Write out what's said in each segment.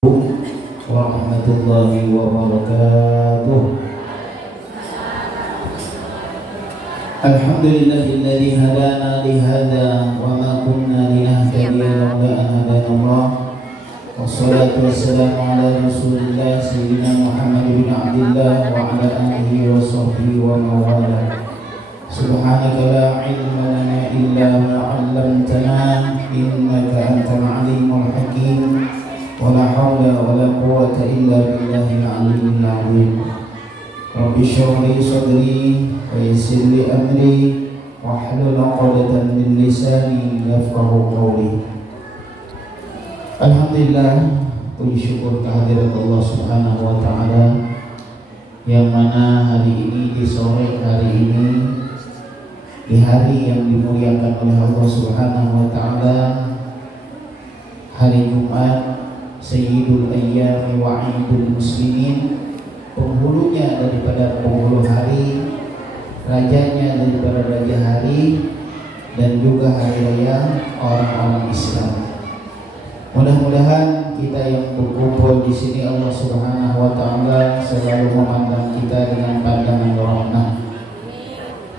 warahmatullahi wabarakatuh. Alhamdulillahilladzi hadana li hadza wa ma kunna linahtadiya laula an hadanallah. Wassalatu wassalamu ala Rasulillah sayyidina Muhammad bin Abdillah wa ala alihi wa sahbihi wa mawala. Subhanaka la ilma lana illa ma 'allamtana innaka antal alimul hakim. Wala haula wala quwwata illa billahil aliyyil azim. Rabbi shrah li sadri wa yassir li amri wahlul 'uqdatam min lisani yafqahu qawli. Alhamdulillah, puji syukur kehadirat Allah Subhanahu wa taala yang mana hari ini, di sore hari ini, di hari yang dimuliakan oleh Allah Subhanahu wa taala, hari Jumat, Sayyidul Ayyam wa Aidul Muslimin, penghulunya daripada penghulu hari, rajanya daripada raja hari, dan juga hari raya orang-orang Islam. Mudah-mudahan kita yang berkumpul di sini Allah Subhanahu wa taala selalu memandang kita dengan pandangan rahmat.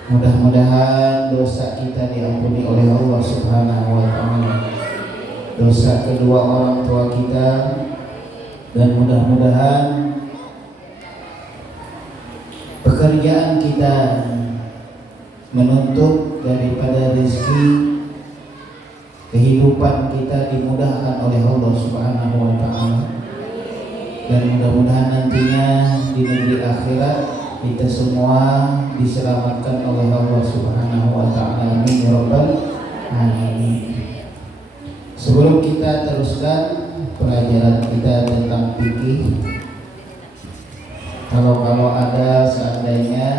Mudah-mudahan dosa kita diampuni oleh Allah Subhanahu wa taala, dosa kedua orang tua kita, dan mudah-mudahan pekerjaan kita menuntut daripada rezeki kehidupan kita dimudahkan oleh Allah Subhanahu wa taala, dan mudah-mudahan nantinya di negeri akhirat kita semua diselamatkan oleh Allah Subhanahu wa taala. Amin ya rabbal alamin. Sebelum kita teruskan pelajaran kita tentang fikih, kalau ada seandainya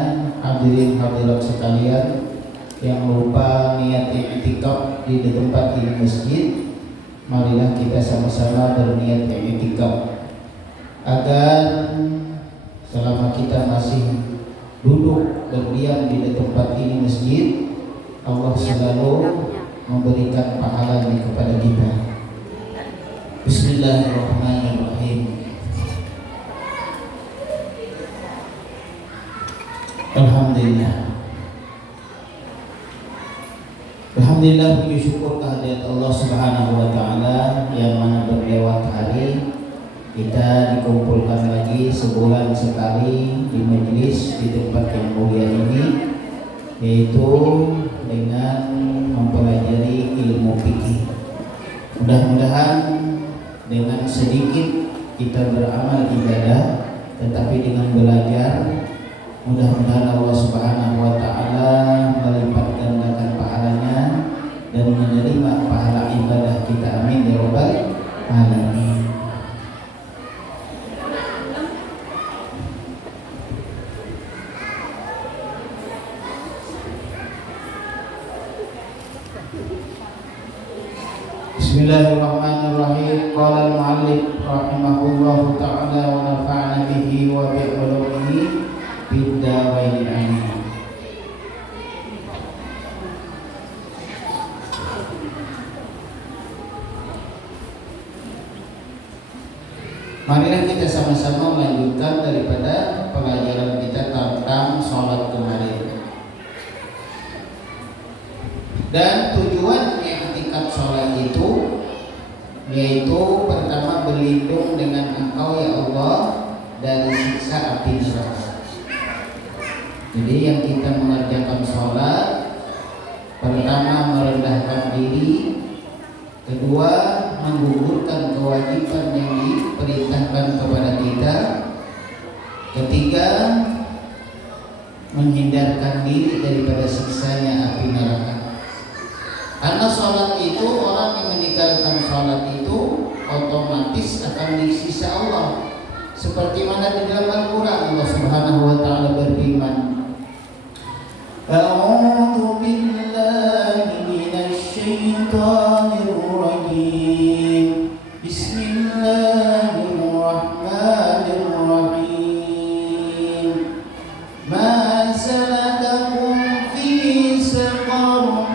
hadirin hadirat sekalian yang lupa niat i'tikaf di tempat ini masjid, marilah kita sama-sama berniat i'tikaf agar selama kita masih duduk berdiam di tempat ini masjid, Allah selalu memberikan pahalanya kepada kita. Bismillahirrahmanirrahim. Alhamdulillah, puji syukur kehadirat Allah Subhanahu wa taala yang mana berlewat hari kita dikumpulkan lagi sebulan sekali di majelis di tempat yang mulia ini, yaitu dengan mempelajari ilmu fikih. Mudah-mudahan dengan sedikit kita beramal ibadah, tetapi dengan belajar, mudah-mudahan Allah Subhanahu wa taala melipat gandakan pahalanya dan menerima pahala ibadah kita. Amin ya rabbal alamin. Bismillahirrahmanirrahim. Qala al-mu'allif rahimahullahu ta'ala wa nafa'ana bihi wa bi ulumihi fid darain amin. Marilah kita sama-sama melanjutkan daripada pelajaran kita tentang sholat kemarin. Dan tujuan i'tikaf sholat itu yaitu pertama berlindung dengan Engkau ya Allah dari siksa api neraka. Jadi yang kita mengerjakan sholat, pertama merendahkan diri, kedua menggugurkan kewajiban yang diperintahkan kepada kita, ketiga menghindarkan diri daripada siksanya api neraka. Karena sholat itu, orang yang meninggalkan sholat itu otomatis akan disiksa Allah. Seperti mana di dalam Al-Quran Allah Subhanahu wa taala berfirman, A'udzu billahi minasy syaithanir rajim. Bismillahirrahmanirrahim. Ma salakakum fi saqar?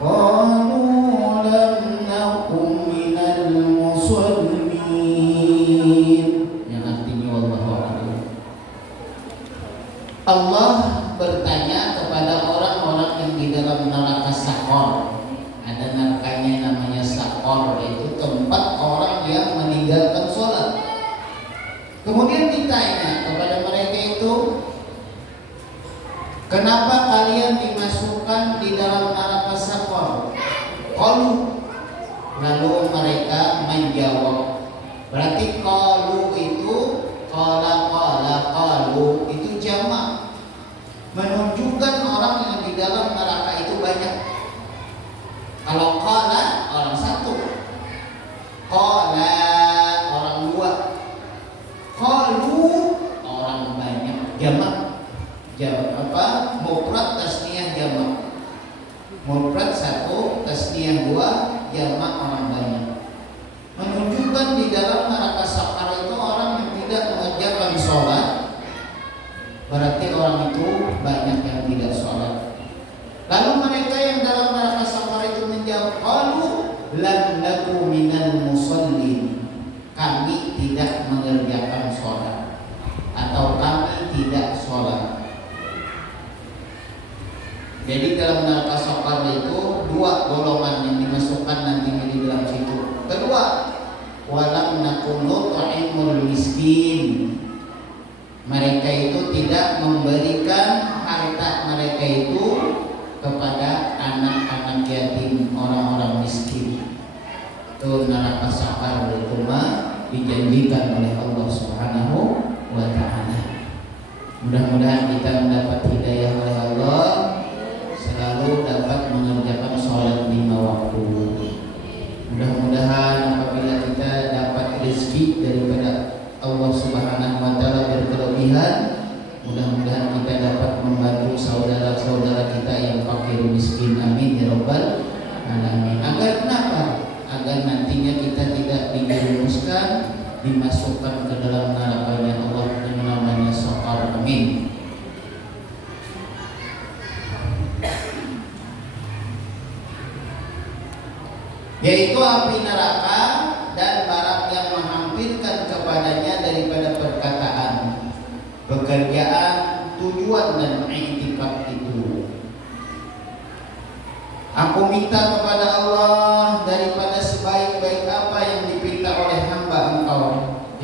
Qalu lam nakum minal musallin. Kemudian ditanya kepada mereka itu, kenapa kalian dimasukkan di dalam neraka Saqar? Qalu, lalu mereka menjawab. Berarti qalu itu qalu itu jamak, menunjukkan orang yang di dalam neraka itu banyak. Kalau qala orang satu, qala orang dua, qalu orang banyak, jamak. Mufrad tasniyah jamak. Mufrad satu, tasniyah dua, jamak orang banyak. Menunjukkan di dalam neraka Saqar itu orang yang tidak mengerjakan sholat. Berarti orang itu banyak yang tidak sholat. Lalu mereka yang dalam neraka Saqar itu menjawab, qalu lam naku minal musallin. Kami tidak mengerjakan sholat, atau kami tidak sholat. Jadi dalam neraka Saqar itu dua golongan yang dimasukkan nanti di dalam situ. Kedua, walam nakunu ta'imul miskin. Mereka itu tidak memberikan harta mereka itu kepada anak-anak yatim, orang-orang miskin. Itu neraka Saqar itu dijanjikan oleh Allah Subhanahu wa ta'ala. Mudah-mudahan kita mendapat hidayah oleh Allah, selalu dapat mengerjakan sholat 5 waktu. Mudah-mudahan apabila kita dapat rezeki daripada Allah Subhanahu wa ta'ala berkelebihan, mudah-mudahan kita dapat membantu saudara-saudara kita yang fakir miskin. Amin ya rabbal alamin. Agar kenapa? Agar nantinya kita tidak dijerumuskan, dimasukkan ke dalam neraka-Nya Allah yang namanya Saqar. Amin. Yaitu api neraka dan barang yang menghampirkan kepadanya daripada perkataan, pekerjaan, tujuan dan i'tikad itu. Aku minta kepada Allah daripada sebaik-baik apa yang dipinta oleh hamba Engkau,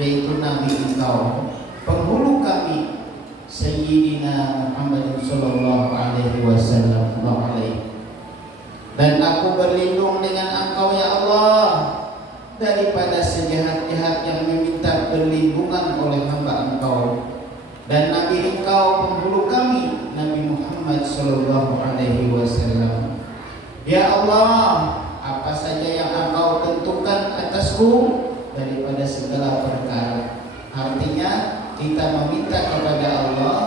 yaitu Nabi Engkau, penghulu kami, Sayyidina Muhammad sallallahu alaihi wasallam. Dan aku berlindung dengan Engkau ya Allah daripada sejahat-jahat yang meminta perlindungan oleh hamba Engkau dan Nabi Engkau, penghulu kami, Nabi Muhammad sallallahu alaihi wasallam. Ya Allah, apa saja yang Engkau tentukan atasku daripada segala perkara. Artinya kita meminta kepada Allah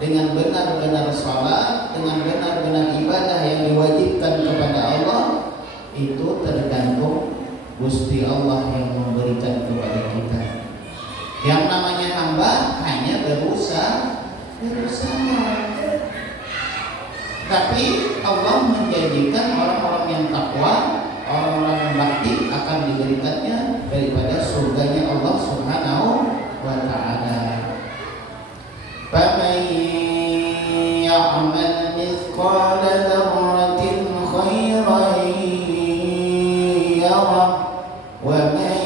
dengan benar-benar salat, dengan benar-benar ibadah yang diwajibkan kepada Allah, itu tergantung Gusti Allah yang memberikan kepada kita. Yang namanya hamba hanya berusaha. Tapi Allah menjanjikan orang-orang yang takwa, orang-orang yang bakti akan diberikannya daripada surganya Allah Subhanahu wa ta'ala. فَمَنْ يَعْمَلْ مِثْقَالَ ذَرَّةٍ خَيْرًا يَرَهُ وَمَنْ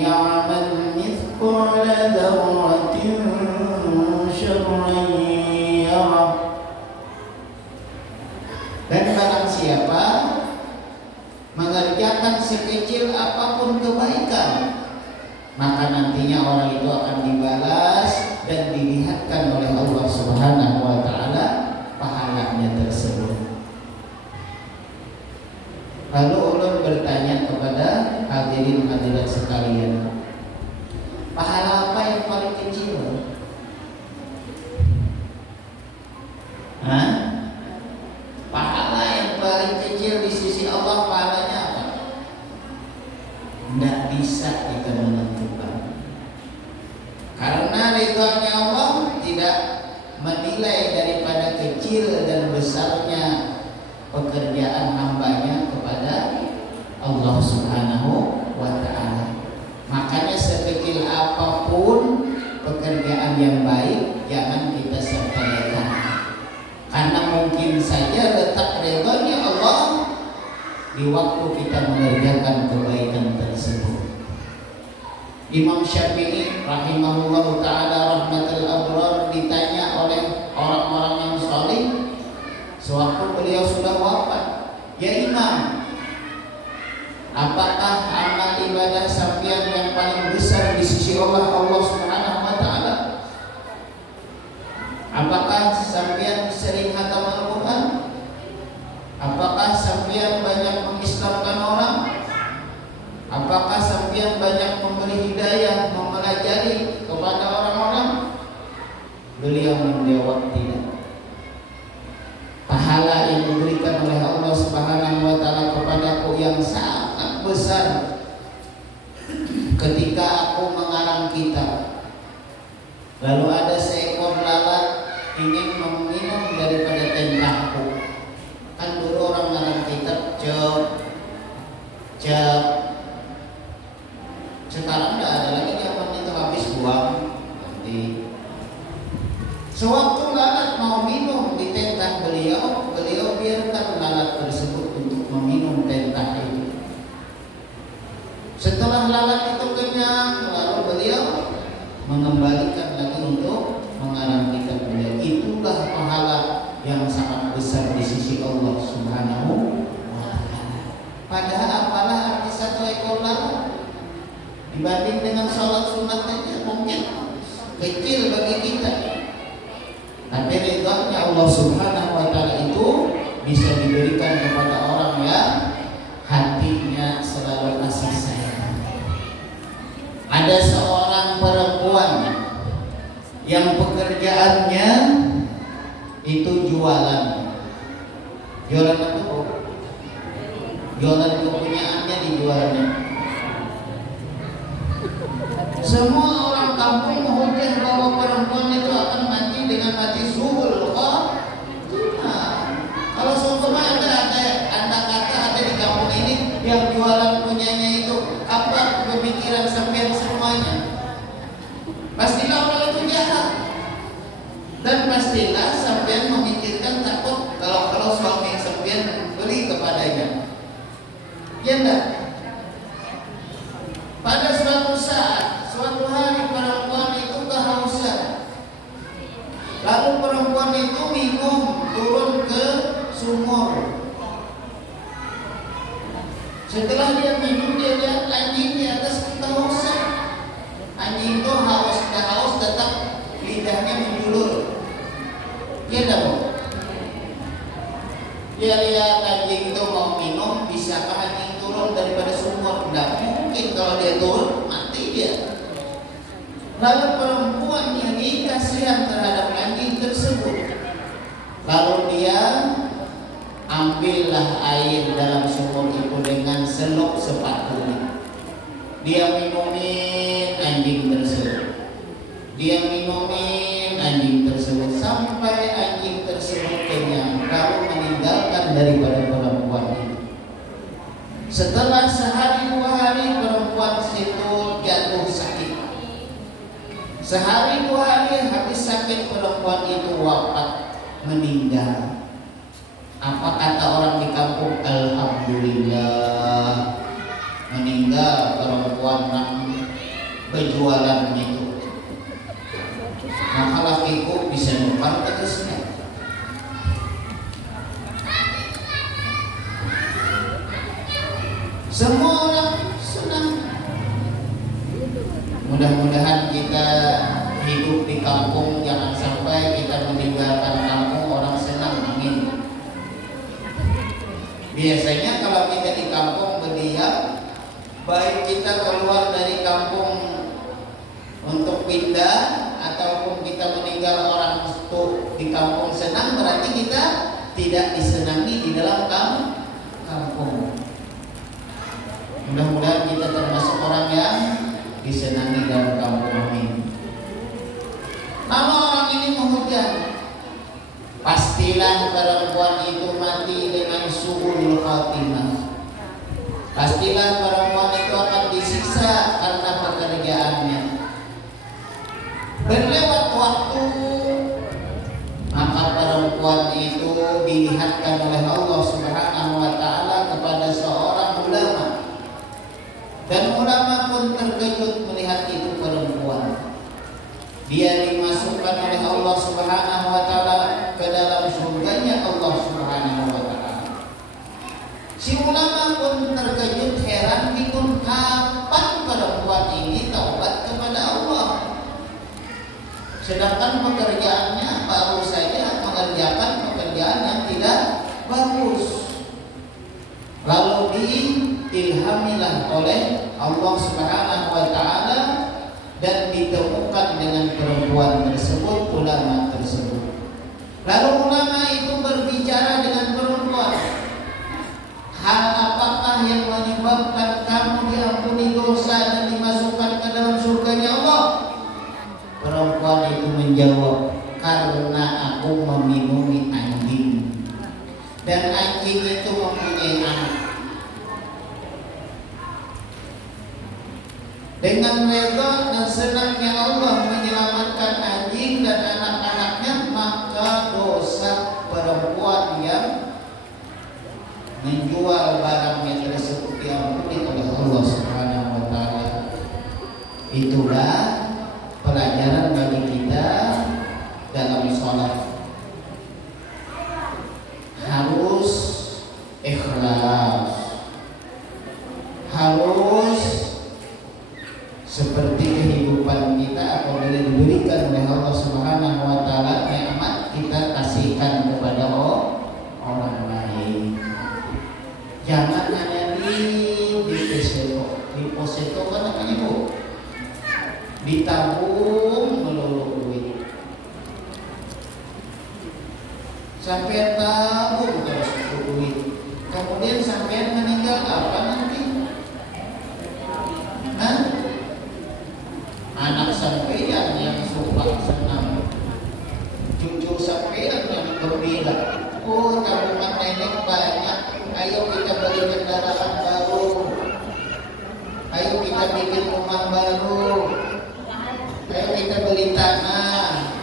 يَعْمَلْ مِثْقَالَ ذَرَّةٍ شَرًّا يَرَهُ. Dan barang siapa mengerjakan sekecil apapun kebaikan, maka nantinya orang itu akan dibalas dan dilihatkan oleh Allah Subhanahu wa ta'ala pahalanya tersebut. Lalu ulun bertanya kepada hadirin hadirat sekalian, pahala apa yang paling kecil? Pahala yang paling kecil di sisi Allah, pahalanya apa? Tidak bisa kita menentukan. Karena ridhonya Allah tidak menilai daripada kecil dan besarnya pekerjaan hambanya kepada Allah Subhanahu wa ta'ala. Makanya sekecil apapun pekerjaan yang baik jangan kita sepelekan, karena mungkin saja letak ridhonya Allah di waktu kita mengerjakan kebaikan tersebut. Imam Syafi'i rahimahullahu ta'ala rahmatul abrar ditanya oleh orang-orang yang saleh sewaktu beliau sudah wafat, "Ya Imam, apakah amal ibadah sampean yang paling besar di sisi Allah Subhanahu wa taala? Apakah sampean sering khatam Al-Qur'an? Apakah sampean banyak mengislamkan orang? Apakah sampean banyak memberi hidayah, mempelajari kepada orang-orang?" Beliau menjawab, "Tidak. Pahala yang diberikan oleh Allah Subhanahu wa taala kepadaku yang sangat besar ketika aku mengarang kitab. Lalu ada seekor lalat ingin meminum daripada tentahku." Kan dulu orang ngarang kitab cep. Sekarang tidak ada lagi zaman itu, habis buang nanti. Sewaktu lalat mau minum di tentah beliau biarkan lalat tersebut untuk meminum tentah itu. Setelah lalat itu kenyang, lalu beliau mengembalikan lagi untuk mengarang kitab beliau. Itulah pahala yang sangat besar di sisi Allah Subhanahu wa taala. Padahal apalah arti satu ekor lalat dibanding dengan sholat sunat saja mungkin kecil bagi kita. Tapi ridhonya Allah Subhanahu wa taala itu bisa diberikan kepada orang yang hatinya selalu kasih sayang. Ada seorang perempuan yang pekerjaannya itu jualan. Jualan apa, Bu? Jualan kepunyaannya dijualnya. Semua orang kampung menghujat bahwa perempuan itu akan mati dengan mati suhul. Kalau seumpama ada kata di kampung ini yang jualan punyanya itu, apa pemikiran sampean semuanya? Pastilah orang itu jahat. Dan pastilah sampean memikirkan takut kalau suami sampean beli kepadanya. Ya enggak? Pada suatu hari perempuan itu kehausan. Lalu perempuan itu minum, turun ke sumur. Setelah dia minum, dia lihat anjing di atas kehausan. Anjing itu haus tetap lidahnya menjulur. Dia enggak mau. Dia lihat anjing itu mau minum, bisakah anjing turun daripada sumur? Tidak mungkin, kalau dia turun mati dia. Lalu perempuan ini kasihan terhadap anjing tersebut. Lalu dia ambillah air dalam sumur itu dengan selop sepatunya. Dia minumin anjing tersebut. Dia minumin anjing tersebut sampai anjing tersebut kenyang, lalu meninggalkan daripada perempuan itu. Setelah sehari dua hari perempuan itu jatuh sakit. Sehari dua hari habis sakit perempuan itu wafat, meninggal. Apa kata orang di kampung? Alhamdulillah, meninggal perempuan yang berjualan itu. Maka lakiku bisa numpang terusnya. Semua orang senang. Mudah-mudahan kita hidup di kampung, jangan sampai kita meninggalkan kampung orang senang. Amin. Biasanya kalau kita di kampung berdiam, baik kita keluar dari kampung untuk pindah ataupun kita meninggal orang itu di kampung senang, berarti kita tidak disenangi di dalam kampung. Mudah-mudahan kita termasuk orang yang disenangi dalam kampung ini. Nama orang ini menghujat. Pastilah perempuan itu mati dengan su'ul khatimah. Pastilah perempuan itu akan disiksa karena pekerjaannya. Berlewat waktu, maka perempuan itu dilihatkan oleh Allah Subhanahu wa taala kepada seorang ulama. Dan ulama pun terkejut melihat itu perempuan. Dia dimasukkan oleh Allah Subhanahu wa taala ke dalam surganya Allah Subhanahu wa taala. Si ulama pun terkejut, heran, bingung, kapan perempuan ini taubat kepada Allah? Sedangkan pekerjaannya baru saja mengerjakan pekerjaan yang tidak bagus. Lalu diilhamilah oleh Allah Subhanahu wa taala dan ditemukan dengan perempuan tersebut, ulama tersebut. Lalu ulama itu berbicara dengan perempuan, hal apakah yang menyebabkan kamu diampuni dosa dan dimasukkan ke dalam surganya Allah? Perempuan itu menjawab, karena aku meminumi anjing, dan anjing itu mempunyai anak. Dengan redha dan senangnya Allah menyelamatkan anjing dan anak-anaknya, maka dosa perempuan yang menjual barangnya tersebut diampuni oleh Allah Subhanahu wa taala. Itulah pelajaran bagi kita dalam sholat. Harus ikhlas, harus seperti kehidupan kita apabila diberikan oleh Allah Subhanahu wa taala nikmat, kita kasihkan kepada orang lain. Jangan hanya di deposito kan namanya Bu, ditabung melulu duit. Sampai tabung terus duit, kemudian sampai meninggal apa nanti? Hah? Anak sampean yang suka senang, cucu sampean yang gembira. Oh, tabungan nenek banyak, ayo kita beli kendaraan baru, ayo kita bikin rumah baru, ayo kita beli tanah.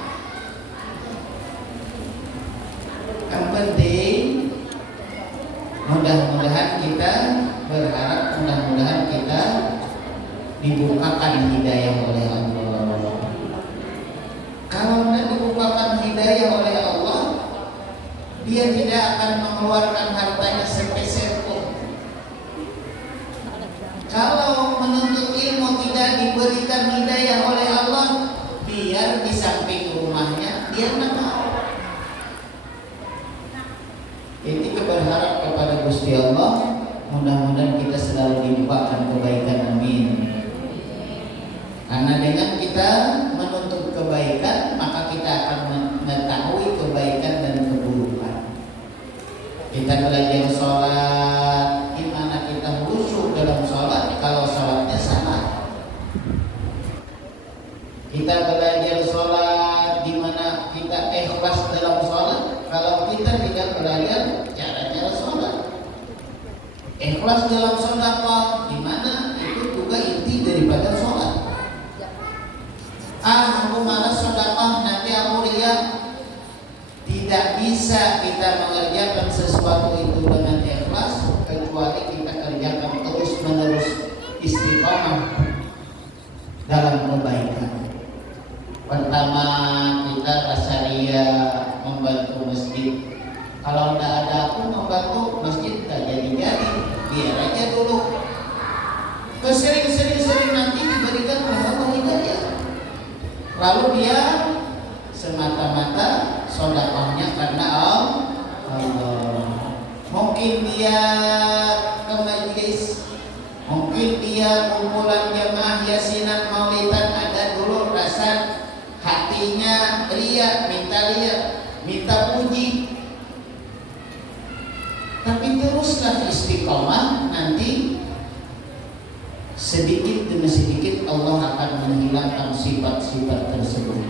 Yang penting mudah-mudahan kita berharap, mudah-mudahan kita dibukakan hidayah oleh Allah. Kalau tidak dibukakan hidayah oleh Allah, dia tidak akan mengeluarkan hartanya sepeser pun. Kalau menuntut ilmu tidak diberikan hidayah oleh Allah, biar di samping rumahnya dia tidak mau. Jadi kita berharap kepada Gusti Allah, mudah-mudahan kita selalu dilimpahkan kebaikan, amin. Karena dengan kita menuntut kebaikan, maka kita akan mengetahui kebaikan dan keburukan. Kita belajar sholat, gimana kita khusyuk dalam sholat kalau sholatnya salah. Kita belajar sholat, gimana kita ikhlas dalam sholat kalau kita tidak belajar cara-cara sholat. Ikhlas dalam sedekah, gimana itu juga inti daripada sholat. Aku malas sedekah, nanti aku lihat. Tidak bisa kita mengerjakan sesuatu itu dengan ikhlas kecuali kita kerjakan terus-menerus istiqamah dalam kebaikan. Pertama, kita rasaria membantu masjid. Kalau tidak ada aku membantu masjid, tak jadi-jadi. Biar aja dulu. Kesering-sering nanti diberikan oleh Allah hidayah. Lalu dia semata-mata sedekahnya karena Allah. Mungkin dia ke majlis, mungkin dia kumpulan jamaah yasinan maulidan, ada dulu rasa hatinya ria, minta puji. Tapi teruslah istiqomah, nanti sedikit demi sedikit Allah akan menghilangkan sifat-sifat tersebut.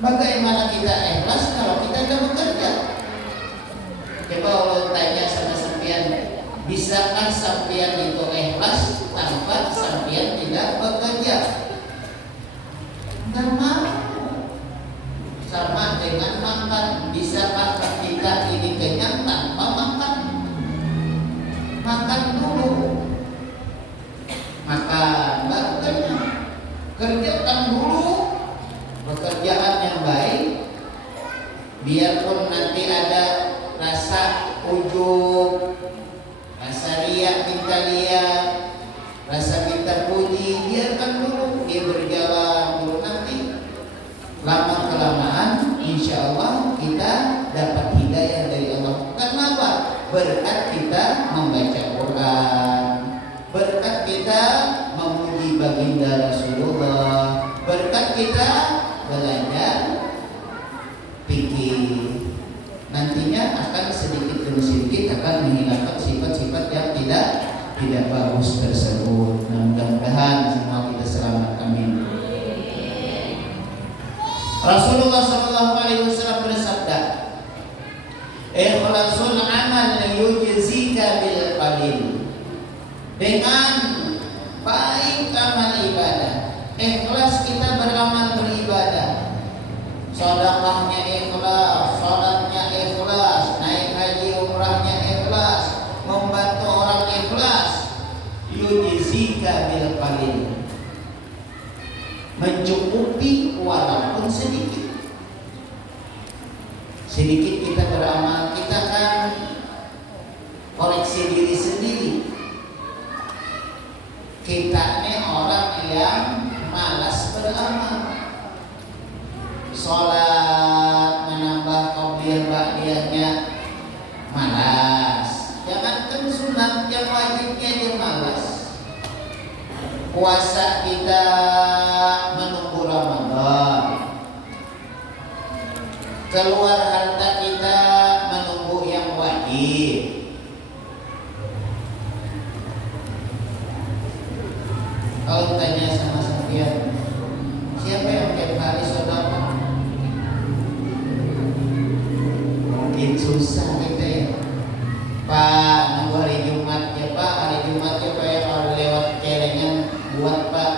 Bagaimana kita ikhlas kalau kita tidak bekerja? Coba Allah tanya sama sampean, bisakah sampean itu ikhlas tanpa sampean tidak bekerja? Tidak mau. Sama dengan makan, bisakah kita ini kenyang tanpa makan? Makan dulu. Kerjakan dulu pekerjaan yang baik, biarpun nanti ada rasa ujub, rasa riak, minta lihat, rasa minta puji, biarkan dulu dia berjalan dulu. Nanti lama kelamaan insya Allah kita dapat hidayah dari Allah. Kenapa? Berkat kita membaca Quran, berkat kita memuji baginda Rasulullah, berkat kita belajar fikih. Nantinya akan sedikit demi sedikit akan menghilangkan sifat-sifat yang tidak bagus tersebut. Nah, mudah-mudahan semua kita selamat, amin. Rasulullah SAW bersabda, ikhlasul amal yujzika bil qalil. Dengan baik amal ibadah, ikhlas kita beramal beribadah, sedekahnya ikhlas, salatnya ikhlas, naik haji umrahnya ikhlas, membantu orang ikhlas, yujzika bil qalil, mencukupi walaupun sedikit. Sedikit kita beramal, kita kan koreksi diri sendiri. Kita ini orang yang malas beramal. Sholat menambah qobliyah ba'diyahnya malas. Jangankan sunat, yang wajibnya aja malas. Puasa kita menunggu Ramadan, keluar harta kita menunggu yang wajib. Kalau tanya sama Sofian, siapa yang tiap hari sedekah? Mungkin susah kita ya. Pak, nunggu hari Jumat ya Pak, hari Jumat ya Pak, ya kalau lewat celengan buat Pak.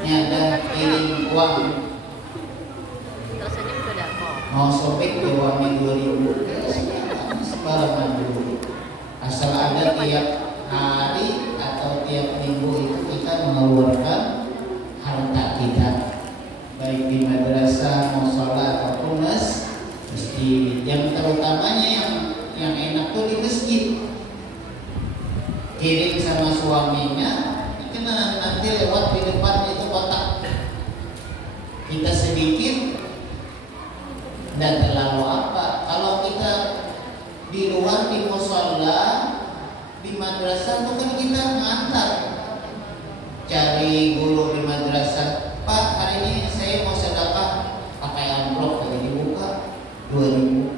Ini ada kirim uang. Rasanya udah dapat. Mau sobek ya uangnya 2.000. Sembarangan dulu. Asal ada tiap hari atau tiap minggu itu kita mengeluarkan harta kita, baik di madrasah, musola ataupun masjid. Yang terutamanya yang enak tuh di masjid. Kirim sama suaminya, kena nanti lewat di depan itu kotak. Kita sedikit, dan terlalu apa? Kalau kita di luar di musola, di madrasah itu kan kita ngantar, cari guru di madrasah. Pak, hari ini saya mau sedekah, pakai amplop lagi dibuka 2.000.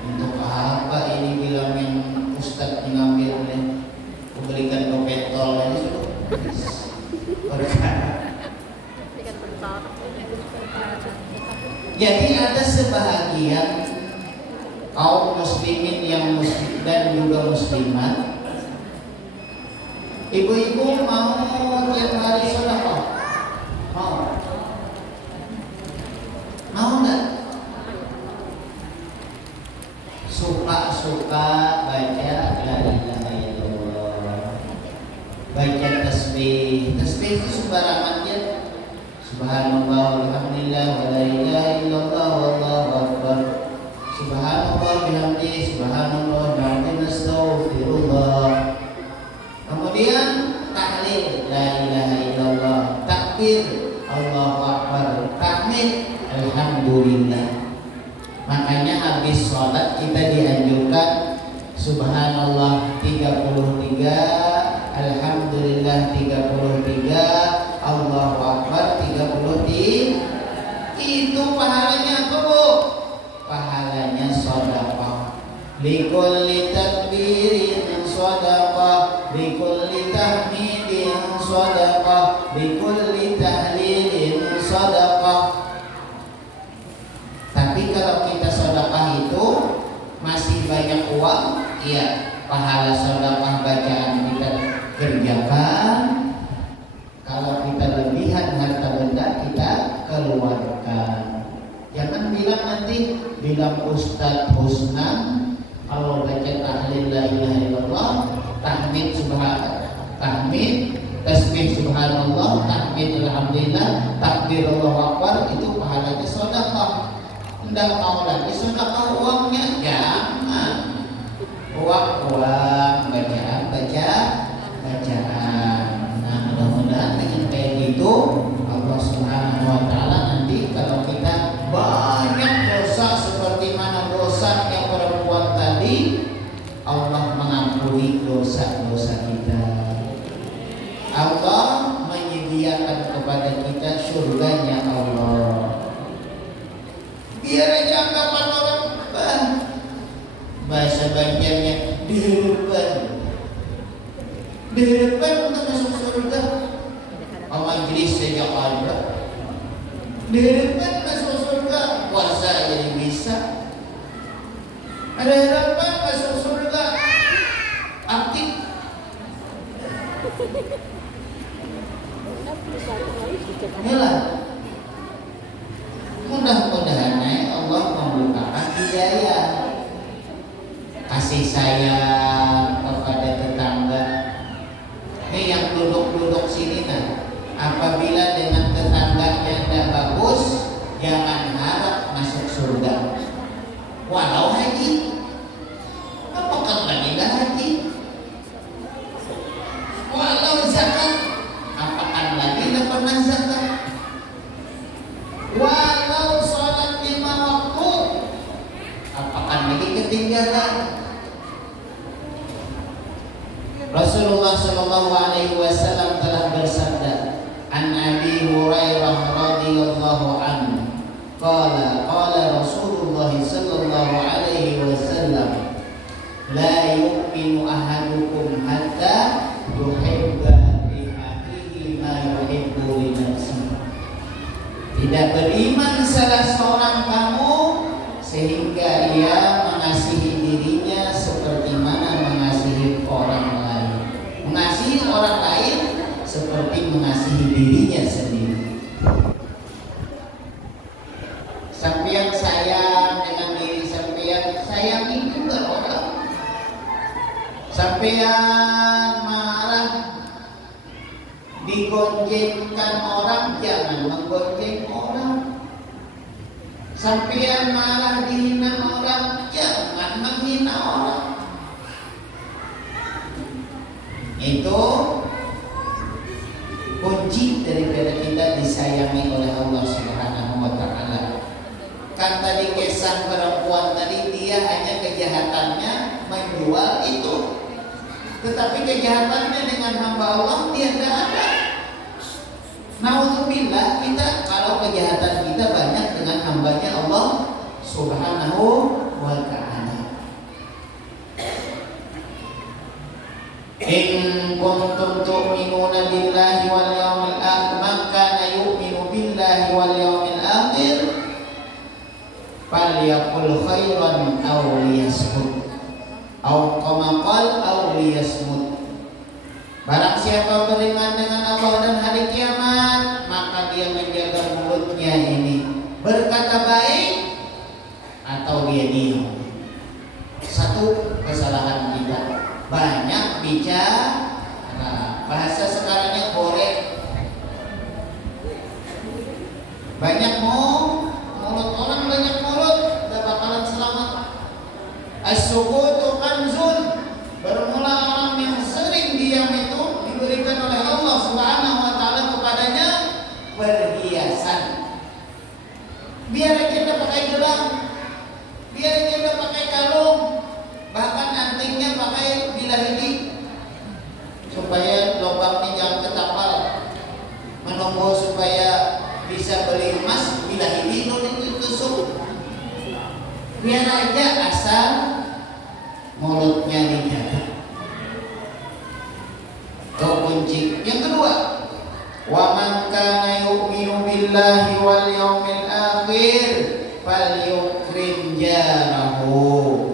Untuk apa ini bilangin Ustadz ngambil nih, memberikan dompet tol ini sudah Jadi ada sebahagian kaum muslimin yang muslim dan juga muslimat, ibu-ibu mau tiap hari sedekah? Mau nggak? Suka baca la ilaha illallah, baca tasbih. Tasbih itu sembarangan aja. Subhanallah walhamdulillah wa la ilaha illallah wallahu akbar. Subhanallah bihamdi, subhanallah bihamdi, astaghfirullah. Kemudian tahlil la ilaha illallah, takbir Allahu akbar, tahmid alhamdulillah. Makanya habis sholat kita dianjurkan subhanallah 33, alhamdulillah 33, Allahu akbar 33. Itu pahalanya apa, Bu? Pahalanya sedekah. Likulli takbirin sedekah, likulli tahmidin sedekah, likulli tahlilin sedekah. Tapi kalau kita sedekah itu masih banyak uang, ya pahala sedekah bacaan kita kerjakan. Kalau kita lebihan harta benda kita keluarkan. Jangan bilang nanti bilang Ustadz Husna kalau baca tahlil la ilaha illallah, tahmid subhanallah, tahmid tasbih subhanallah, tahmid alhamdulillah, takbir Allahu akbar, itu pahalanya sedekah. Enggak mau lagi sedekah uangnya, jangan. Uang bacaan. Nah, mudah-mudahan dengan kayak gitu Allah Subhanahu wa taala nanti kalau kita banyak dosa seperti mana dosanya perempuan tadi, Allah mengampuni dosa-dosa kita. Allah menyediakan kepada kita surganya Allah. Biar aja anggapan orang bahasa Banjarnya diharapkan untuk masuk surga. Majelis saja ada diharapkan masuk surga, puasa jadi bisa. Ada harapan masuk surga, aktif. Inilah mudah-mudahan Allah membukakan hidayah, kasih sayang kepada tetangga. Ini yang duduk-duduk sini apabila dengan tetangganya tidak bagus, jangan harap masuk surga. Walau haji, apakah lagi dah haji? Walau zakat, apakah lagi dah pernah zakat? Walau sholat 5 waktu, apakah lagi ketinggalan? Rasulullah Shallallahu Alaihi Wasallam telah bersabda, An Abi Hurairah radhiyallahu anhu, qala Rasulullah Shallallahu Alaihi Wasallam, la yu'minu ahadukum hatta yuhibba li akhihi ma yuhibbu li nafsihi. Tidak beriman salah seorang kamu sehingga ia mengasihi dirinya seperti mana mengasihi orang lain. Mengasihi orang lain seperti mengasihi dirinya sendiri. Sampeyan sayang dengan diri sampeyan, sayangi juga orang. Sampeyan marah digoncengkan orang, jangan menggonceng orang. Sampeyan marah dihina orang, jangan menghina orang. Itu kunci daripada kita disayangi oleh Allah Subhanahu wa taala. Kan tadi kisah perempuan tadi, dia hanya kejahatannya menjual itu, tetapi kejahatannya dengan hamba Allah dia tidak ada. Naudzubillah, kita kalau kejahatan kita banyak dengan hambanya Allah Subhanahu wa ta'ala. In kuntum tu'minuna billahi wal yawmil akhir, man kana yu'minu billahi wal yawmil akhir falyaqul khairan aw liyasmut, aw kama qala aw liyasmut. Barang siapa beriman dengan Allah dan hari kiamat, maka dia menjaga mulutnya ini berkata baik atau dia diam. Satu kesalahan kita, banyak bicara. Bahasa sekarangnya goreng. Banyak mulut orang, banyak mulut, gak bakalan selamat. As-sukutu kanzun. Bermula orang yang sering diam itu diberikan oleh Allah Subhanahu wa taala kepadanya perhiasan. Biar kita pakai gelang, biar kita pakai kalung, bahkan antingnya pakai bilahidi, supaya lubangnya jangan ketapal. Menunggu supaya bisa beli emas, bilahidi itu tusuk. Biar aja asal mulutnya dijaga. Itu kunci. Yang kedua, wa man kana yu'minu billahi wal yawmil akhir falyukrim jarahu.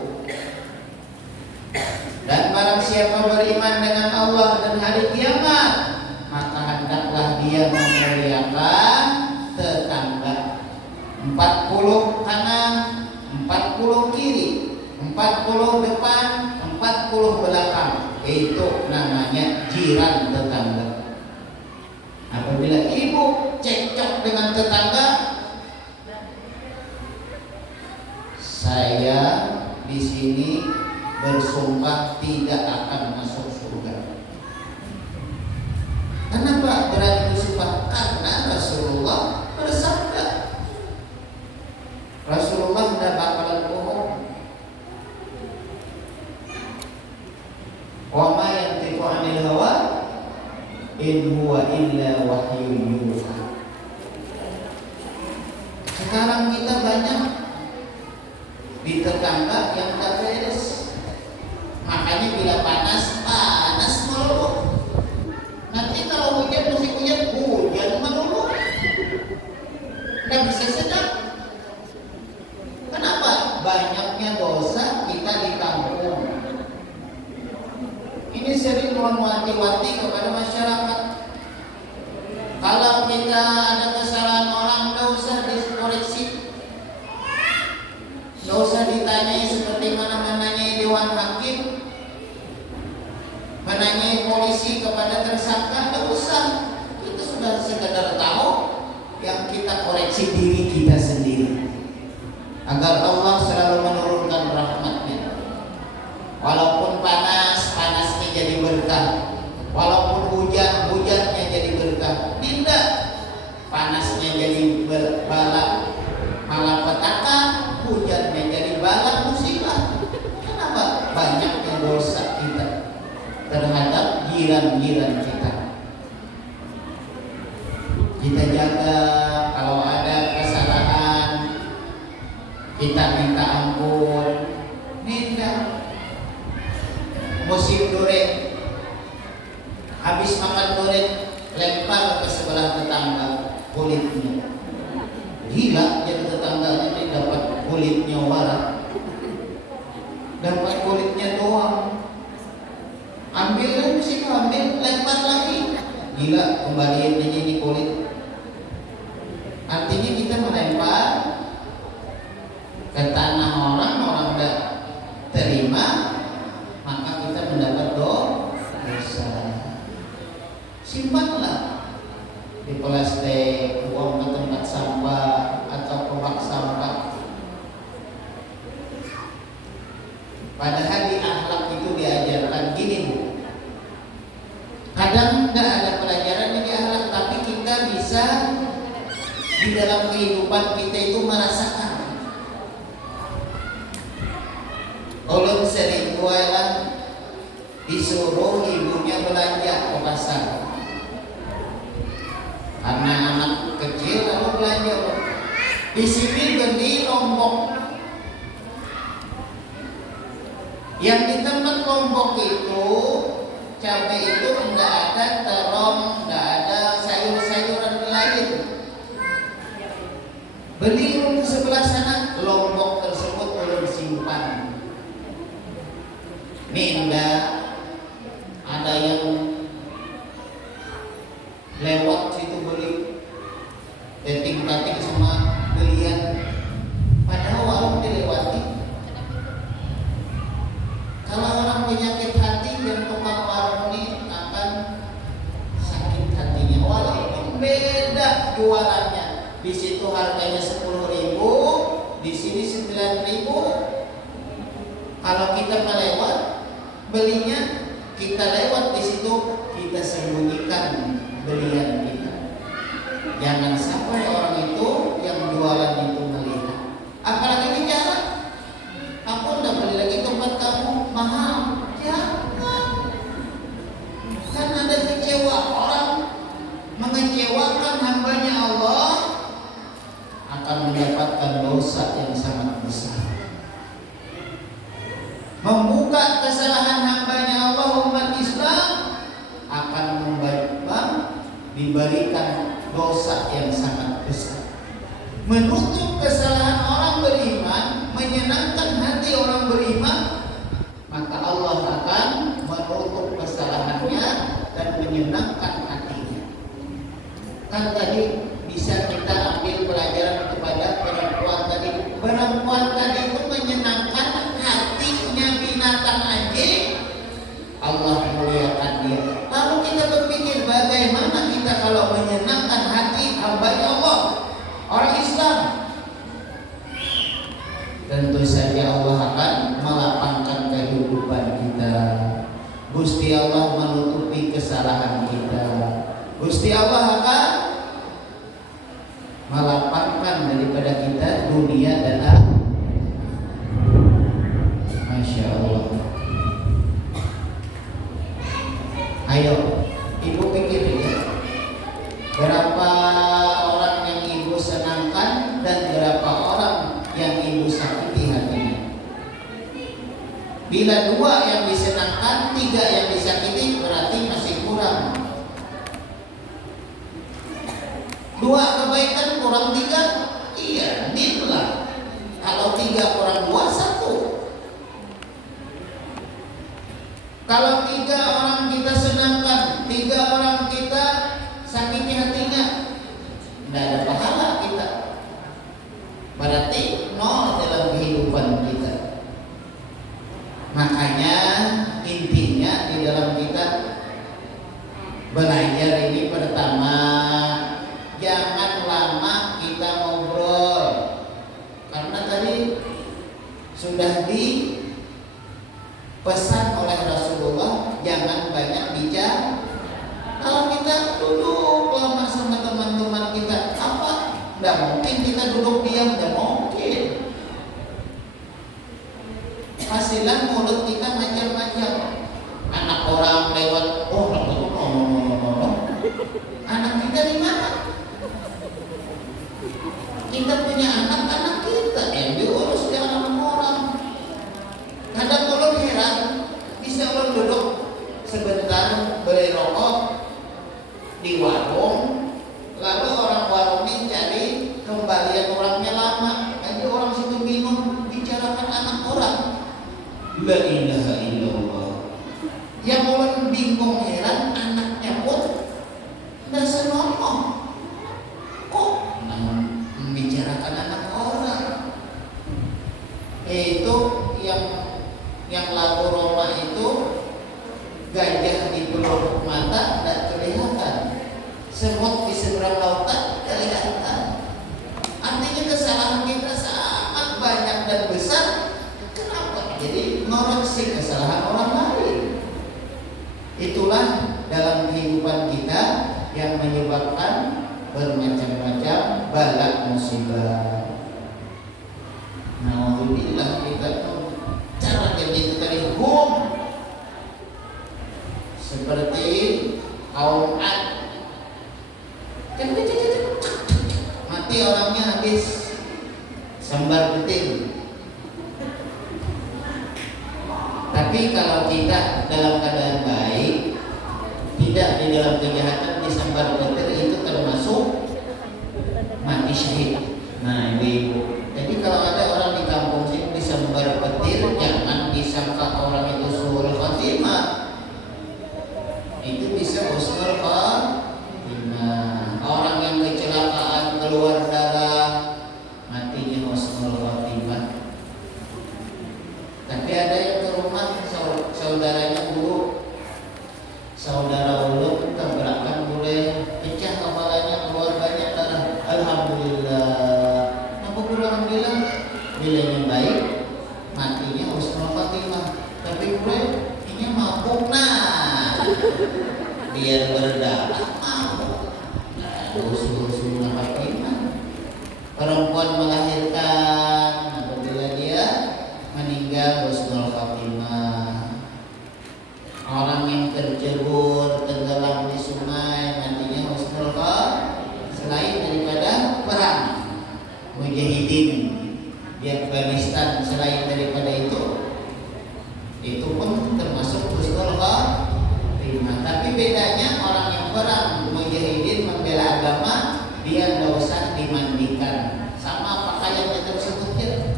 Dan barang siapa beriman dengan Allah dan hari kiamat, maka hendaklah dia memuliakan tetangga. 40 kanan, 40 kiri, 40 depan, 40 belakang. Itu namanya jiran tetangga. Apabila ibu cekcok dengan tetangga, saya di sini bersumpah tidak akan masuk surga. Kenapa berani bersumpah? Karena Rasulullah bersabda. Rasulullah tidak bakalan bohong. Wa ma yantiqu 'anil hawa in huwa illa wahyun yuha. Sekarang kita banyak di tetangga yang tak beres. Makanya bila panas melulu. Nanti kalau hujan musim hujan melulu. Nggak bisa sedap. Kenapa? Banyaknya dosa kita di kampung. Ini sering mewanti-wanti kepada masyarakat. Kalau kita ada kesalahan orang, nggak usah dikoreksi, nggak usah ditanyai seperti mana menanyai dewan hakim, menanyai polisi kepada tersangka, nggak usah. Kita sudah sekedar tahu yang kita koreksi diri kita sendiri, agar Allah selalu menurunkan rahmatnya. Walaupun panas, panasnya jadi berkah. Walaupun hujan, hujannya jadi berkah. Tidak, panasnya jadi bala malapetaka, hujannya jadi bala musibah. Kenapa? Banyaknya dosa kita terhadap jiran-jiran kita. Kita jaga, kalau ada kesalahan kita minta ampun. Minta. Musim durian, habis makan durian lempar ke sebelah tetangga kulitnya. Gila, jadi tetangganya ini dapat kulitnya warak, dapat kulitnya doang. Ambil lagi sih, ambil, lempar lagi. Gila, kembaliin aja ini kulit. Artinya kita melempar ke tanah orang, orang tidak terima, maka kita mendapat dosa. Simpanlah di plastik, buang ke tempat sampah atau ke bak sampah. Padahal di akhlak itu diajarkan gini. Kadang tidak ada pelajaran di akhlak, tapi kita bisa di dalam kehidupan kita itu merasakan. Ulun sering jualan, disuruh ibunya belanja ke pasar. Karena anak kecil lalu belanja. Di sini beli lombok. Yang di tempat lombok itu cabai itu tidak ada terong, tidak ada sayur-sayuran lain. Beli di sebelah sana, lombok tersebut belum simpan. Ninda ada yang lewat situ beli teting-teting sama belian, padahal warung dilewati. Kalau orang penyakit hati yang tukang warung ini akan sakit hatinya, walaupun beda jualannya. Di situ harganya 10.000, di sini 9.000. Kalau kita melewat belinya, kita lewat di situ, kita sembunyikan belian kita. Jangan sampai orang itu yang jualan itu melihat. Apalagi bicara, aku udah beli lagi tempat kamu mahal. Jangan. Kan ada kecewa orang, mengecewakan hambanya Allah akan mendapatkan dosa yang sangat besar. Membuka kesalahan hambanya Allah umat Islam akan diberikan dosa yang sangat besar. Menutup kesalahan orang beriman, menyenangkan hati orang beriman, maka Allah akan menutup kesalahannya dan menyenangkan hatinya. Kan tadi bisa kita ambil pelajaran kepada perempuan tadi. Perempuan tadi itu menyenangkan hatinya binatang anjing, Allah muliakan dia. Lalu kita berpikir bagaimana kita kalau menyenangkan Gusti Allah akan melapangkan daripada kita dunia dan akhirat. Masya Allah. Ayo, ibu pikirin ya, berapa orang yang ibu senangkan dan berapa orang yang ibu sakiti hatinya. Bila 2 yang disenangkan, 3 yang disakiti, berarti masih kurang. 2 kebaikan kurang 3, iya, nilai. Kalau 3 kurang 2, 1. Kalau 3 orang kita senangkan, 3 orang kita sakiti hatinya, tidak ada pahala kita. Berarti 0 dalam kehidupan kita. Makanya intinya di dalam kita belajar ini, pertama, jangan lama kita ngobrol. Karena tadi sudah dipesan oleh Rasulullah, jangan banyak bicara. Kalau kita duduk lama sama teman-teman kita, apa? Tidak mungkin kita duduk diam, tidak mungkin. Hasilan mulut kita macam-macam. Anak orang lewat, oh, anak kita di mana? Kita punya anak kita yang diurus dengan orang. Kadang kalau heran, bisa orang duduk sebentar beli rokok di warung, lalu orang warung ini cari kembalian orangnya lama, jadi orang situ bingung bicarakan anak orang. La ilaha illallah. Yang orang bingung heran, anaknya pun tidak senonoh. Kok membicarakan anak orang? Itu yang lagu Roma itu, gajah di pelupuk mata tidak kelihatan, semut di seberang lautan kelihatan. Artinya kesalahan kita sangat banyak dan besar. Kenapa? Jadi ngoreksi kesalahan orang lain. Itulah dalam kehidupan kita yang menyebabkan bermacam-macam bala musibah. Alhamdulillah kita tuh cara jadi itu tadi seperti kaum Ad, mati orangnya habis sambar petir. Tapi kalau kita dalam keadaan baik, tidak di dalam kejahatan, disambar petir, itu termasuk mati syahid. Nah, ibu-ibu, jadi kalau ada orang di kampung sini disambar petir, jangan disangka orang itu suul khotimah. Itu bisa husnul khotimah. Orang yang kecelakaan keluar darah, matinya husnul khotimah. Tapi ada yang ke rumah saudaranya guru, saudara ulun tabrakan boleh pecah kepalanya, keluar banyak darah. Alhamdulillah. Apa kurang bilang nilainya baik, matinya husnul khotimah. Tapi gue ini mabuk, nah biar berdarah mabuk. Husnul khotimah. Perempuan melahirkan, apabila dia meninggal husnul khotimah. Orang yang tercebur, tenggelam di sungai, nantinya husnul khotimah. Selain daripada perang mujahidin di Afghanistan, selain daripada itu pun termasuk husnul khotimah. Tapi bedanya orang yang perang mujahidin membela agama, dia tidak usah dimandikan, sama pakaiannya tersebut ya.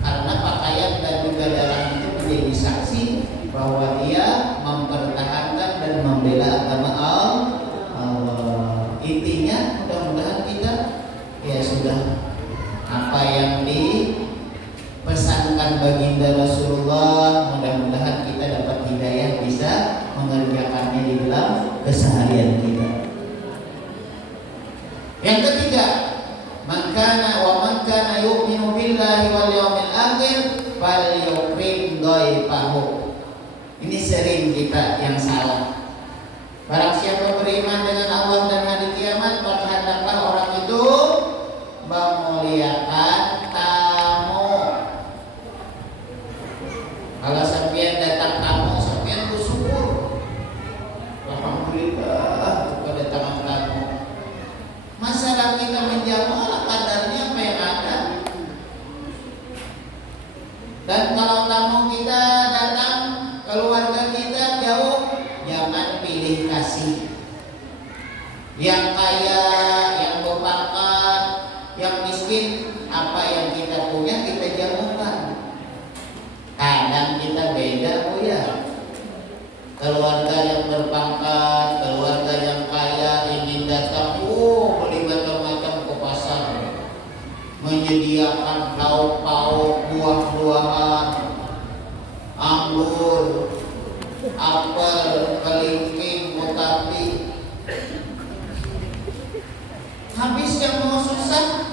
Karena pakaian dan juga darah itu menjadi saksi bahwa dia mempertahankan dan membela agama Allah. Intinya mudah-mudahan kita ya sudah apa yang dipesankan baginda Rasulullah, mudah-mudahan kita dapat hidayah bisa mengerjakannya di dalam keseharian kita. Yang ketiga, man kana yu'minu billahi wal yawmil akhir falyukrim dhaifahu. Ini sering kita yang salah. Barang siapa beriman dengan Allah dan yang kaya, yang berpangkat, yang miskin, apa yang kita punya kita jamukan. Kadang kita beda, Bu ya. Keluarga yang berpangkat, keluarga yang kaya ingin datang, beli macam-macam ke pasar, menyediakan lauk pauk, buah-buahan, anggur, apel, kelingking, mutapi. Habis yang mau susah,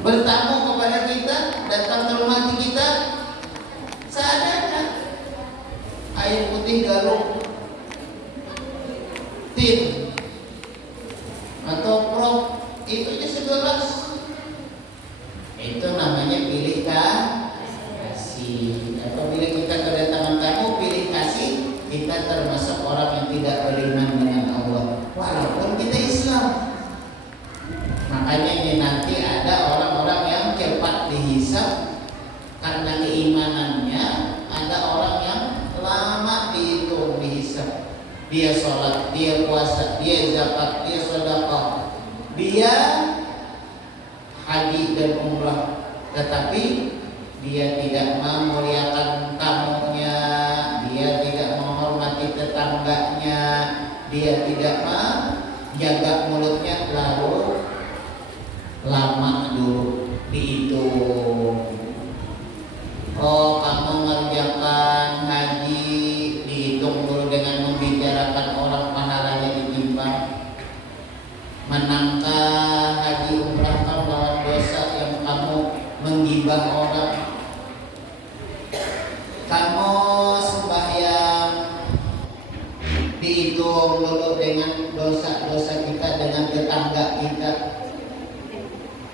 bertamu kepada kita, datang ke rumah kita, seadanya. Air putih galon, tin, atau prop, itu aja segelas. Itu namanya pilih kasih. Apabila kita kedatangan tamu, pilih kasih, kita termasuk orang yang tidak beriman dengan Allah, walaupun kita Islam. Makanya ini nanti ada orang-orang yang cepat dihisab karena keimanannya, ada orang yang lama dihitung dihisab. Dia sholat, dia puasa, dia zakat, dia sedekah, dia haji dan umrah, tetapi dia tidak memuliakan tamunya, dia tidak menghormati tetangganya, dia tidak menjaga mulutnya, lalu lama dulu dihitung. Oh, kamu mengerjakan haji, dihitung dulu dengan membicarakan orang pahalanya ditimbang. Menangkah haji umrah kamu lawan dosa yang kamu menggibah orang. Kamu sembahyang, dihitung dulu dengan dosa-dosa kita dengan tetangga kita.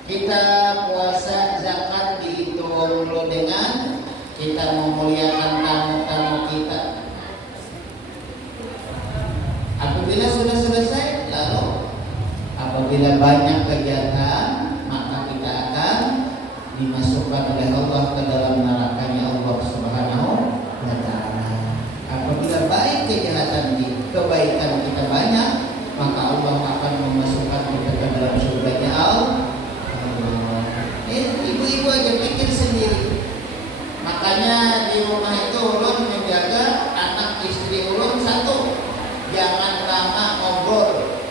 Kita puasa zakat, dihitung dulu dengan kita memuliakan tamu-tamu kita. Apabila sudah selesai, lalu apabila banyak kejahatan, maka kita akan dimasukkan oleh Allah ke dalam nerakanya Allah Subhanahu wa Ta'ala. Apabila baik kejahatan kebaikan kita banyak, maka Allah akan memasukkan kita ke dalam surganya Allah. Ibu-ibu aja pikir sendiri. Makanya di rumah itu ulun menjaga anak istri ulun satu, jangan lama ngobrol.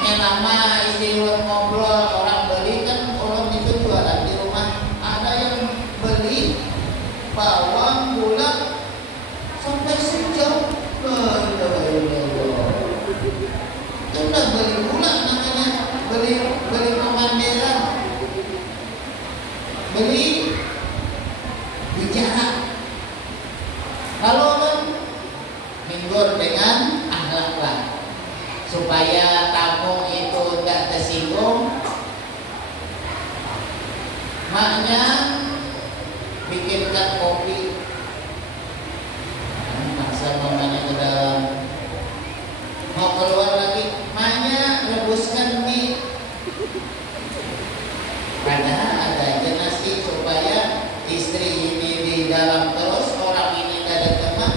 Yang lama istri ulun ngobrol, orang beli kan ulun itu jualan di rumah. Ada yang beli bawang, gula sampai sejam. Itu udah beli gula namanya, beli pemandiran, beli bicara. Kalau minggur dengan akhlak supaya tamu itu tidak tersinggung. Maknya bikinkan kopi, paksa mamanya ke dalam, mau keluar lagi, maknya rebuskan mie. Padahal ada aja nasi supaya istri ini di dalam terus, orang ini tidak ada teman.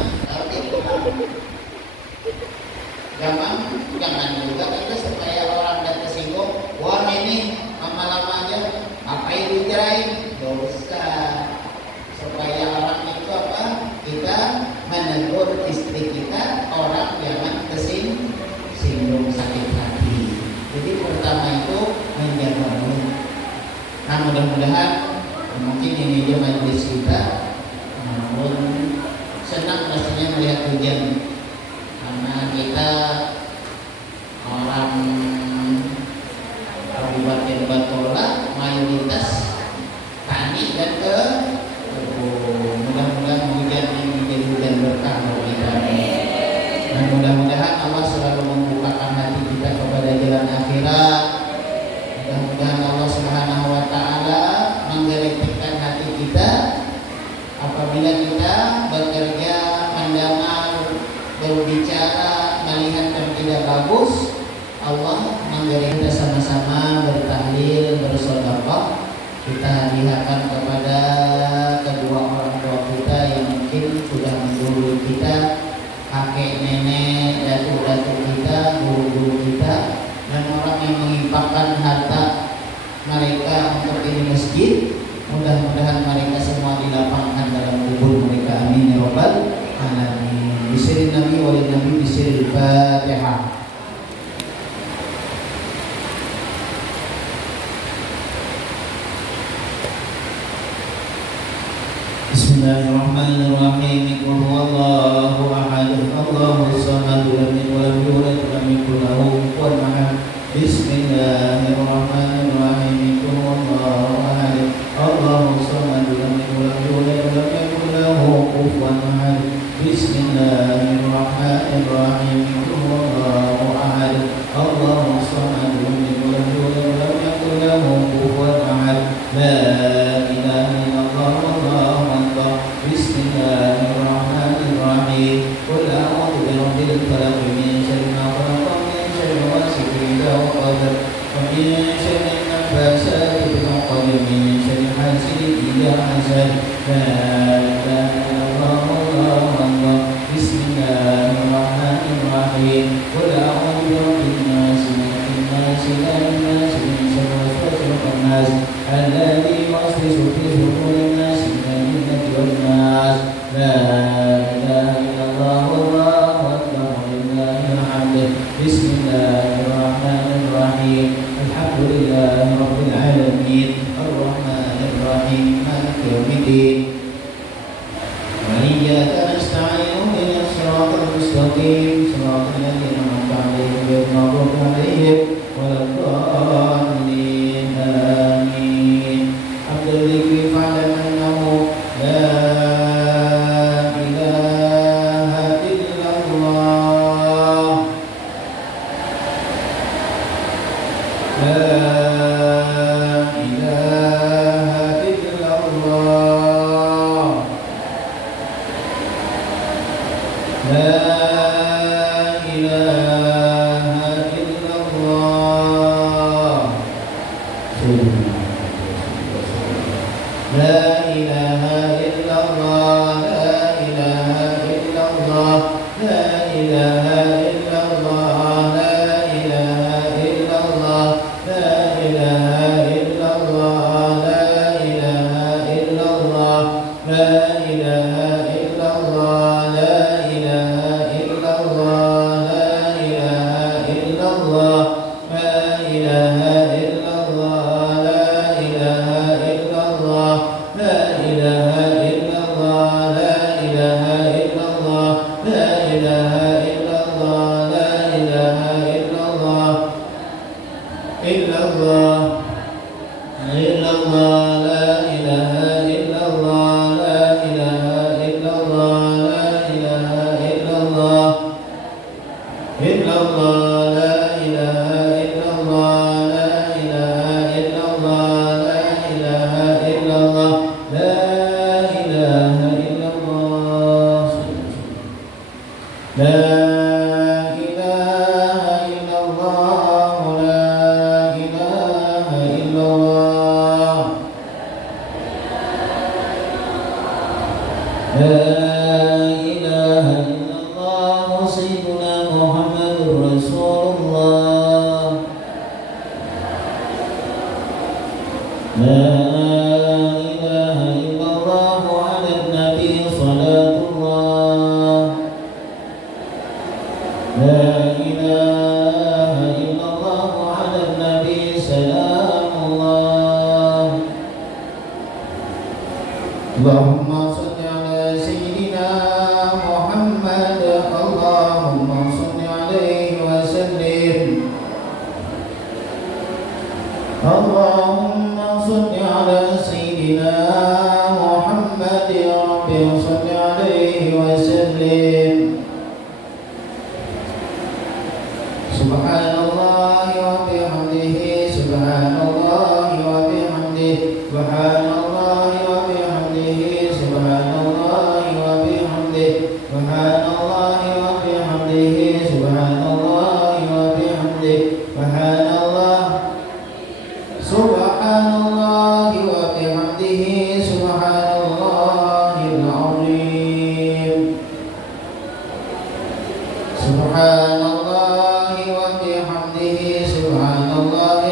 Gampang, jangan juga kita supaya orang tidak tersinggung. Wah ini lama-lama aja, ngapain dicerain? Dosa. Supaya orang itu apa? Kita menegur istri kita, orang jangan tersinggung, sakit hati. Jadi pertama itu menjaga mulut. Nah mudah-mudahan mungkin ini dia majelis kita. Namun senang pastinya melihat hujan, karena kita orang Kabupaten Batola mayoritas tani dan mudah-mudahan hujan ini menjadi hujan berkah bagi kami. Dan mudah-mudahan Allah selalu membukakan hati kita kepada jalan akhirat. Mudah-mudahan Allah Subhanahu wa Ta'ala menggerakkan hati kita apabila kita bekerja, mendengar, berbicara, melihat yang tidak bagus. Allah menggerakkan kita sama-sama bertahlil, bersedekah. Kita hadiahkan kepada kedua orang tua kita yang mungkin sudah mendahului kita, kakek, nenek, datuk-datuk infakkan harta mereka untuk ini masjid. Mudah-mudahan mereka semua dilapangkan dalam kubur mereka. Amin ya rabbal alamin. Bismillahirrahmanirrahim. Nabi wali Nabi bismillahirrahmanirrahim. Fatihah. Bismillahirrahmanirrahim. Qul huwallahu ahad. Allahus samad. Lam yalid wa lam yulad wa lam yakul lahu kufuwan ahad. Bismillahirrahmanirrahim. Qul huwallahu ahad. Allahus samad. Lam yalid wa lam yulad wa lam yakul lahu kufuwan ahad. Bismillahirrahmanirrahim. Qul huwallahu ahad. Allahus samad. Lam yalid wa lam yulad wa lam yakul lahu kufuwan ahad. La ilaha illallah wallahu akbar. Bismillahirrahmanirrahim. Qul a'udzu birabbil falaq min syarri ma khalaq min syarri ghasiqin idza waqab wa min syarri nafasati fil 'uqad min syarri hasidin idza hasad. La ilaha illallah wallahu akbar. Bismillahirrahmanirrahim. Qul a'udzu birabbin nas malikin nas ilahin nas min syarri waswasil khannas alladzi yuwaswisu fi sudurin nas minal jinnati wan nas. La ilaha illallah wallahu akbar. Walillahil hamd. Bismillahirrahmanirrahim. Alhamdulillahi rabbil alamin. Arrahmanir rahim. Maliki yaumiddin. Wa iyyaka nasta'in. Ihdinas siratal mustaqim. Siratal ladzina an'amta 'alaihim ghairil maghdubi 'alaihim waladdallin. Amin. Abdul dzikri fa'lam annahu la ilaha illallah. La ilaha illallah. La ilaha illallah. La ilaha illallah. La ilaha illallah. La ilaha illallah. La ilaha illallah. La ilaha illallah. La ilaha illallah. La ilaha illallah. La ilaha illallah. La ilaha illallah. La ilaha illallah. La ilaha illallah. La ilaha illallah. La ilaha illallah. La ilaha illallah. La ilaha illallah. Illallah. Illallah. La ilaha illallah. La ilaha illallah. La ilaha illallah. Illallah. La ilaha illallah. La ilaha illallah. La ilaha illallah. La ilaha illallah. La ilaha illallah. La ilaha illallah. La ilaha illallah. Sayyiduna Muhammadur Rasulullah. La ilaha illallah. Ala nabi salatullah. La ilaha illallah. Ala nabi salamullah. Allahumma salli ala sayyidina Muhammad. Allahumma salli alaihi wa sallim. Allahumma salli ala sayyidina Muhammad. Ya Rabbi salli alaihi wa sallim. Subhanallah wa bihamdihi. Subhanallah wa bihamdihi. Subhanallah wa bihamdihi. Subhanallah wa bihamdihi. Subhanallah wa bihamdihi. Subhanallah wa bihamdihi. Subhanallah. Subhanallah wa bihamdihi. Subhanallahil azim. Subhanallah wa bihamdihi. Subhanallah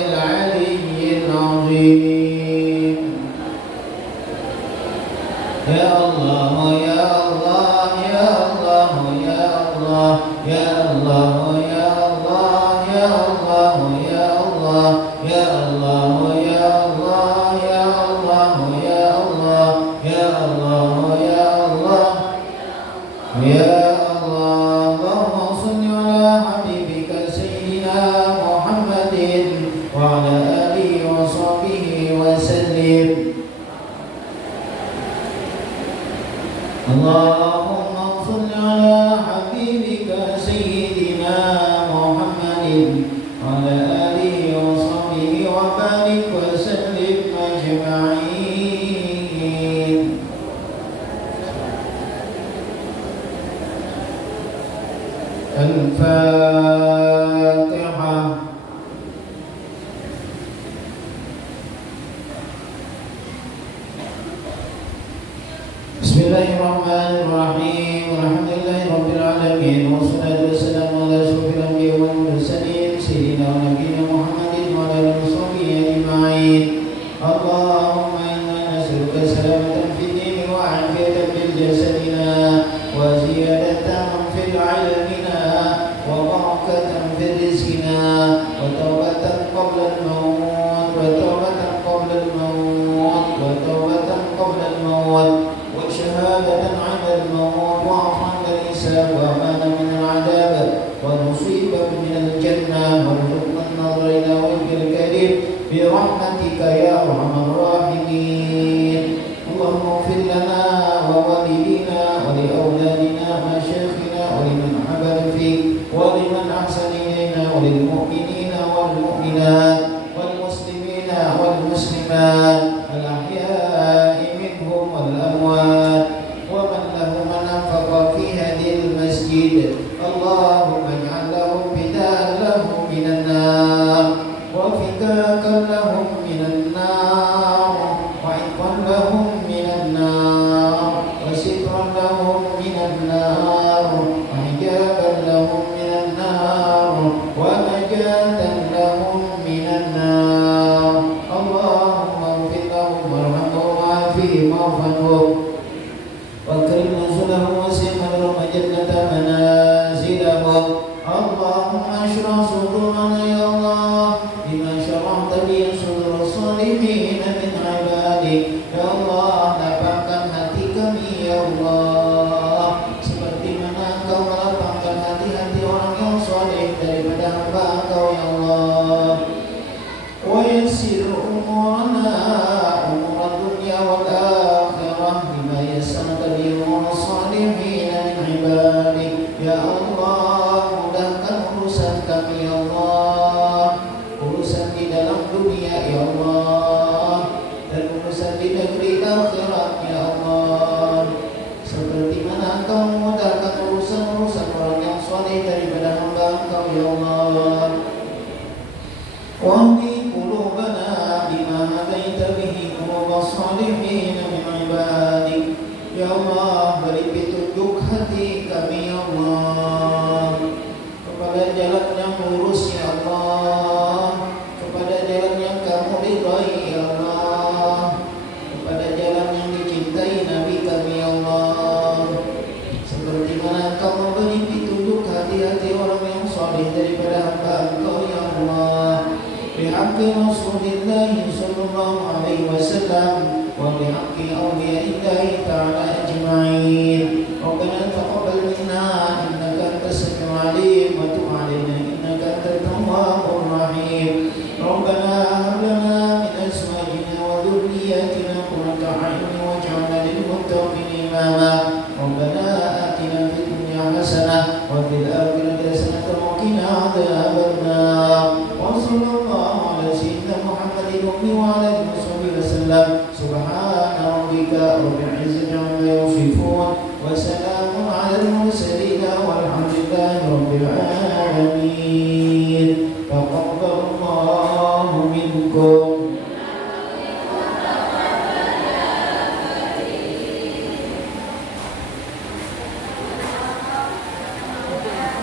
وسلام على المرسلين والحمد لله رب العالمين.